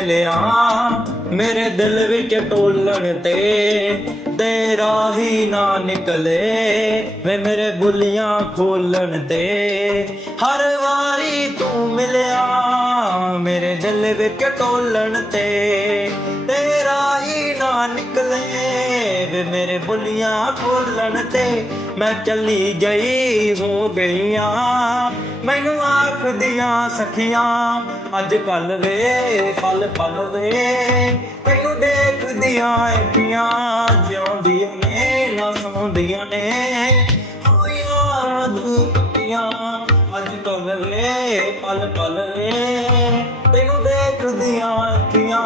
मिलिया मेरे दिल विच टोलन ते तेरा ही ना निकले वे मेरे बुलियां खोलन ते हर वारी तू मिलिया मेरे दिल विच टोलन ते तेरा ही ना निकले वे मेरे बुलियां खोलन ते मैं चली गई हो गईया मैनू आखदियां सखियां अज कल वे पल पल वे मैनू देखदियां एडियां जिउंदियां ने ना सौंदियां ने हो याद कियां अज कल वे पल पल वे मैनू देखदियां एडियां